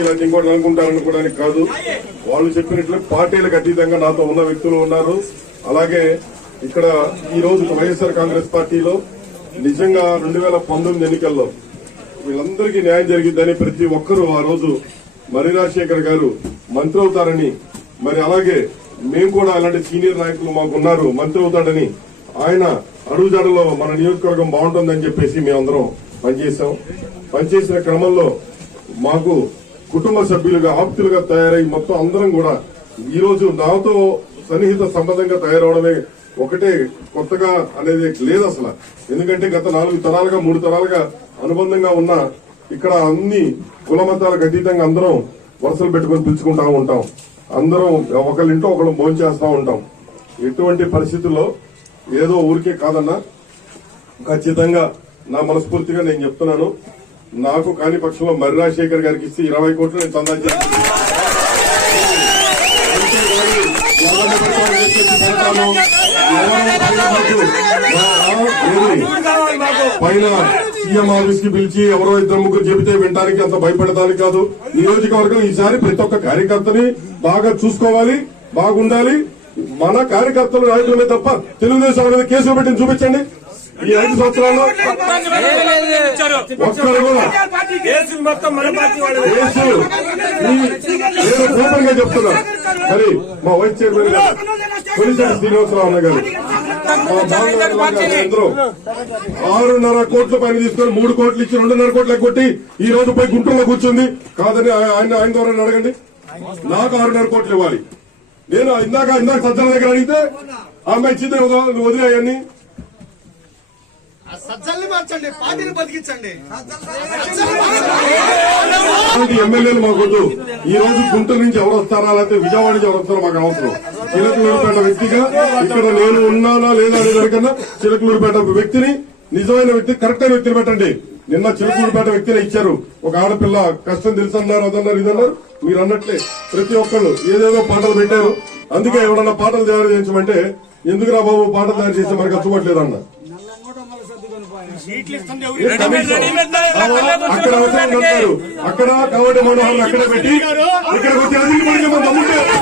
ఇలాంటి ఇంకోటి అనుకోవడానికి కాదు వాళ్ళు చెప్పినట్లు పార్టీలకు అతీతంగా నాతో ఉన్న వ్యక్తులు ఉన్నారు అలాగే ఇక్కడ ఈ రోజు వైఎస్ఆర్ కాంగ్రెస్ పార్టీలో నిజంగా రెండు వేల పంతొమ్మిది ఎన్నికల్లో వీళ్ళందరికీ న్యాయం జరిగిందని ప్రతి ఒక్కరూ ఆ రోజు మరి రాజశేఖర్ గారు మంత్రి అవుతారని మరి అలాగే మేము కూడా అలాంటి సీనియర్ నాయకులు మాకున్నారు మంత్రి అవుతాడని ఆయన అడుగుజాడలో మన నియోజకవర్గం బాగుంటుందని చెప్పేసి మేమందరం పనిచేశాం పనిచేసిన క్రమంలో మాకు కుటుంబ సభ్యులుగా ఆప్తులుగా తయారై మొత్తం అందరం కూడా ఈ రోజు నాతో సన్నిహిత సంబంధంగా తయారవడమే ఒకటే కొత్తగా అనేది లేదు అసలు ఎందుకంటే గత నాలుగు తరాలుగా మూడు తరాలుగా అనుబంధంగా ఉన్న ఇక్కడ అన్ని కుల మతాలకు అతీతంగా అందరం వరుసలు పెట్టుకుని పిలుచుకుంటా ఉంటాం అందరం ఒకళ్ళింటో ఒకళ్ళు భోంచేస్తూ ఉంటాం ఎటువంటి పరిస్థితుల్లో ఏదో ఊరికే కాదన్నా ఖచ్చితంగా నా మనస్ఫూర్తిగా నేను చెప్తున్నాను నాకు కాని పక్షంలో మర్రి రాజశేఖర్ గారికి ఇస్తే ఇరవై కోట్లు నేను చందా పైన సీఎం ఆఫీస్ కి పిలిచి ఎవరో ఇద్దరు ముగ్గురు చెబితే వినడానికి అంత భయపడటానికి కాదు నియోజకవర్గం ఈసారి ప్రతి ఒక్క కార్యకర్తని బాగా చూసుకోవాలి బాగుండాలి మన కార్యకర్తలు రాయటమే తప్ప తెలుగుదేశం అనేది కేసులు పెట్టి చూపించండి ఈ ఐదు సంవత్సరాలు చెప్తున్నా మరి మా వైస్ చైర్మన్ గారు కొలిసేటి శ్రీనివాసరావు అన్న గారు ఆరున్నర కోట్ల పైన తీసుకొని మూడు కోట్లు ఇచ్చి రెండున్నర కోట్లకు కొట్టి ఈ రోజు పోయి గుంటూరులో కూర్చుంది కాదని ఆయన ఆయన ద్వారా అడగండి నాకు ఆరున్నర కోట్లు ఇవ్వాలి నేను ఇందాక ఇందాక సజ్జన దగ్గర అడిగితే ఆమె ఇచ్చింది వదిలేయని సజ్జల్ని మార్చండి పార్టీని బతికించండి ఎమ్మెల్యేలు మాకొద్దు ఈ రోజు గుంటూరు నుంచి ఎవరు వస్తారా లేకపోతే విజయవాడ నుంచి ఎవరు వస్తారో మాకు అవసరం చిలకలూరుపేట వ్యక్తిగా ఇక్కడ నేను ఉన్నానా లేదా అనే దానికన్నా చిలకలూరుపేట వ్యక్తిని నిజమైన వ్యక్తి కరెక్ట్ అయిన వ్యక్తిని పెట్టండి నిన్న చిలకూరుపేట వ్యక్తిని ఇచ్చారు ఒక ఆడపిల్ల కష్టం తెలుసన్నారు అదన్నారు ఇదన్నారు మీరు అన్నట్లే ప్రతి ఒక్కళ్ళు ఏదేదో పాటలు పెట్టారు అందుకే ఎవరన్నా పాటలు తయారు చేయించమంటే ఎందుకురా బాబు పాటలు తయారు చేసి మనకు అచ్చుకోవట్లేదన్నారు అక్కడ అవసరం కాబట్టి మనోహర్ అక్కడ పెట్టి ఇక్కడ వచ్చి